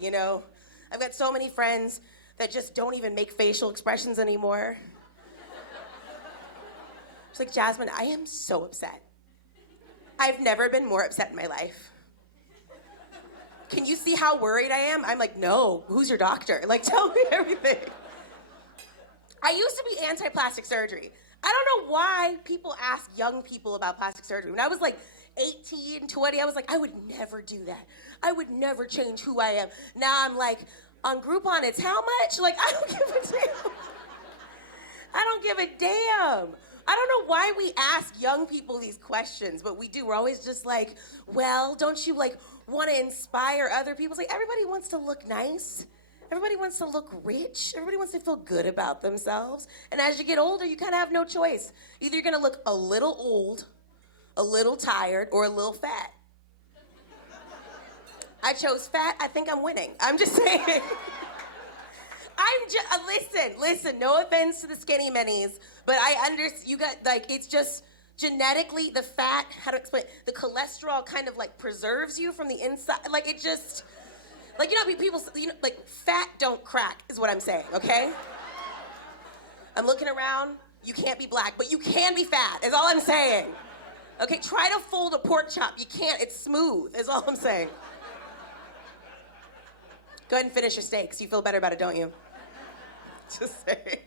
You know, I've got so many friends that just don't even make facial expressions anymore. It's like, Jasmine, I am so upset. I've never been more upset in my life. Can you see how worried I am? I'm like, no, who's your doctor? Like, tell me everything. I used to be anti-plastic surgery. I don't know why people ask young people about plastic surgery. When I was like 18, 20, I was like, I would never do that. I would never change who I am. Now I'm like, on Groupon, it's how much? Like, I don't give a damn. I don't give a damn. I don't know why we ask young people these questions, but we do. We're always just like, well, don't you like want to inspire other people? It's like, everybody wants to look nice. Everybody wants to look rich. Everybody wants to feel good about themselves. And as you get older, you kind of have no choice. Either you're going to look a little old, a little tired, or a little fat. I chose fat. I think I'm winning. I'm just saying. Listen, no offense to the skinny minis, but you got, like, it's just genetically the fat, how to explain, the cholesterol kind of like preserves you from the inside. Like, it just, like, you know, people, you know, like, fat don't crack is what I'm saying, okay? I'm looking around, you can't be black, but you can be fat, is all I'm saying. Okay, try to fold a pork chop. You can't, it's smooth, is all I'm saying. Go ahead and finish your steaks. You feel better about it, don't you? Just saying.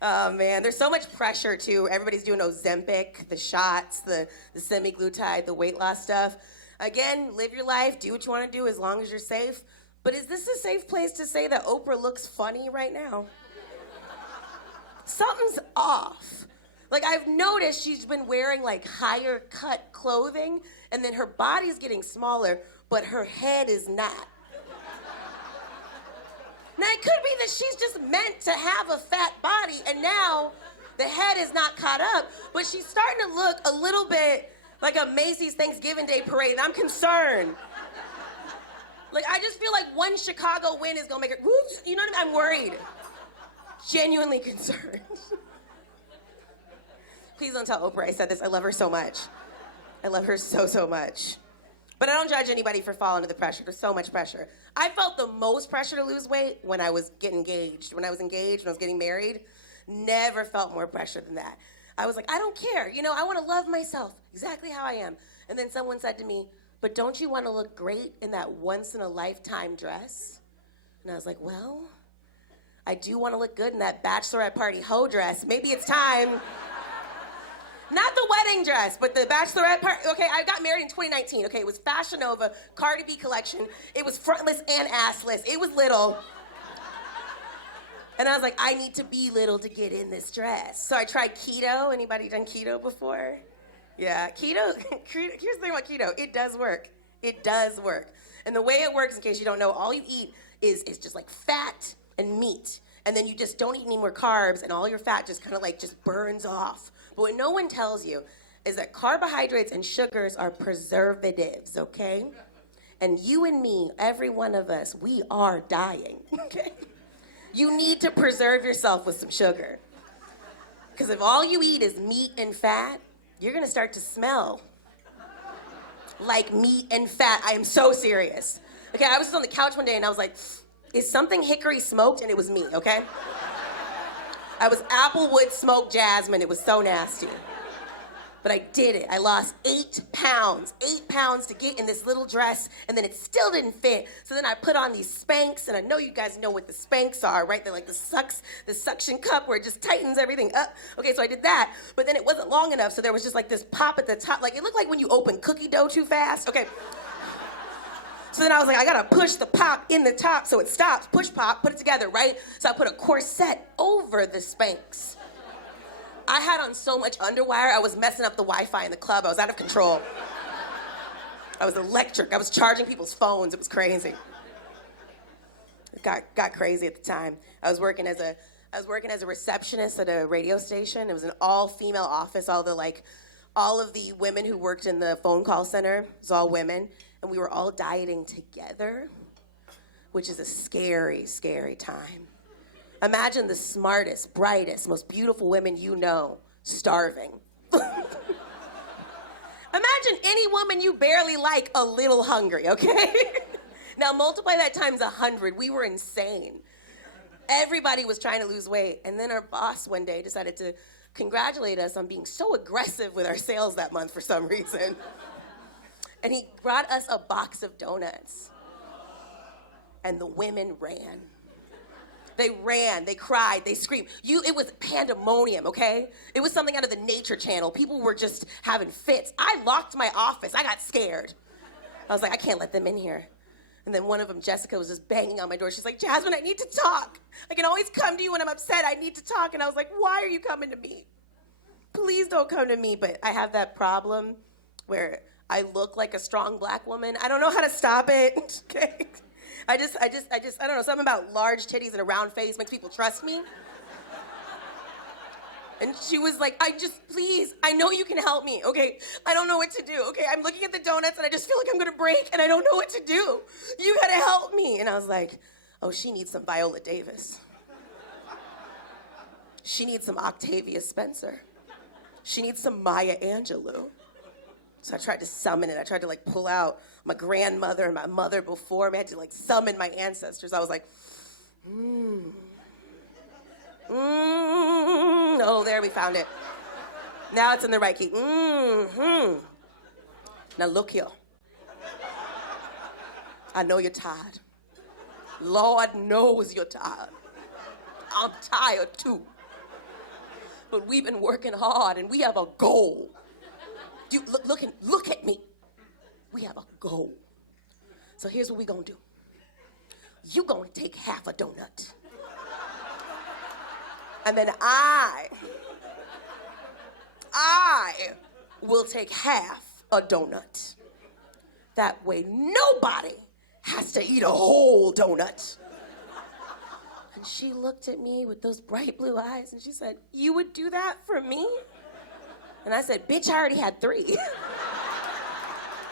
Oh, man. There's so much pressure, too. Everybody's doing Ozempic, the shots, the semaglutide, the weight loss stuff. Again, live your life. Do what you want to do as long as you're safe. But is this a safe place to say that Oprah looks funny right now? Something's off. Like, I've noticed she's been wearing, like, higher cut clothing, and then her body's getting smaller, but her head is not. Now, it could be that she's just meant to have a fat body, and now the head is not caught up, but she's starting to look a little bit like a Macy's Thanksgiving Day parade, and I'm concerned. Like, I just feel like one Chicago win is gonna make her, whoops, you know what I mean? I'm worried. Genuinely concerned. Please don't tell Oprah I said this. I love her so much. I love her so, so much. But I don't judge anybody for falling into the pressure. There's so much pressure. I felt the most pressure to lose weight when I was getting engaged. When I was engaged, when I was getting married, never felt more pressure than that. I was like, I don't care. You know, I want to love myself exactly how I am. And then someone said to me, but don't you want to look great in that once-in-a-lifetime dress? And I was like, well, I do want to look good in that bachelorette party hoe dress. Maybe it's time. Not the wedding dress, but the bachelorette party. Okay, I got married in 2019. Okay, it was Fashion Nova, Cardi B collection. It was frontless and assless. It was little. And I was like, I need to be little to get in this dress. So I tried keto. Anybody done keto before? Yeah, keto, here's the thing about keto. It does work. It does work. And the way it works, in case you don't know, all you eat is just like fat and meat. And then you just don't eat any more carbs, and all your fat just kind of like just burns off. But what no one tells you is that carbohydrates and sugars are preservatives, okay? And you and me, every one of us, we are dying, okay? You need to preserve yourself with some sugar. Because if all you eat is meat and fat, you're gonna start to smell like meat and fat. I am so serious. Okay, I was on the couch one day and I was like, is something hickory smoked? And it was me, okay? I was applewood smoked Jasmine. It was so nasty. But I did it. I lost 8 pounds. 8 pounds to get in this little dress, and then it still didn't fit. So then I put on these Spanx, and I know you guys know what the Spanx are, right? They're like the suction cup where it just tightens everything up. Okay, so I did that, but then it wasn't long enough, so there was just like this pop at the top. Like, it looked like when you open cookie dough too fast. Okay. So then I was like, I gotta push the pop in the top so it stops. Push pop, put it together, right? So I put a corset over the Spanx. I had on so much underwire, I was messing up the Wi-Fi in the club. I was out of control. I was electric. I was charging people's phones. It was crazy. It got crazy at the time. I was working as a receptionist at a radio station. It was an all-female office. All of the women who worked in the phone call center, it was all women. And we were all dieting together, which is a scary, scary time. Imagine the smartest, brightest, most beautiful women you know starving. Imagine any woman you barely like a little hungry, okay? Now multiply that times 100. We were insane. Everybody was trying to lose weight. And then our boss one day decided to congratulate us on being so aggressive with our sales that month for some reason. And he brought us a box of donuts. And the women ran. They ran, they cried, they screamed. It was pandemonium, okay? It was something out of the Nature Channel. People were just having fits. I locked my office. I got scared. I was like, I can't let them in here. And then one of them, Jessica, was just banging on my door. She's like, Jasmine, I need to talk. I can always come to you when I'm upset. I need to talk. And I was like, why are you coming to me? Please don't come to me. But I have that problem where I look like a strong black woman. I don't know how to stop it. Okay? I don't know, something about large titties and a round face makes people trust me. And she was like, please, I know you can help me, okay? I don't know what to do, okay? I'm looking at the donuts and I just feel like I'm gonna break and I don't know what to do. You gotta help me. And I was like, oh, she needs some Viola Davis. She needs some Octavia Spencer. She needs some Maya Angelou. So I tried to summon it. I tried to like pull out my grandmother and my mother before me. I had to like summon my ancestors. I was like, Oh, there we found it. Now it's in the right key. Now look here. I know you're tired. Lord knows you're tired. I'm tired too. But we've been working hard and we have a goal. Look at me. We have a goal. So here's what we're gonna do. You gonna take half a donut. And then I will take half a donut. That way nobody has to eat a whole donut. And she looked at me with those bright blue eyes and she said, you would do that for me? And I said, bitch, I already had 3.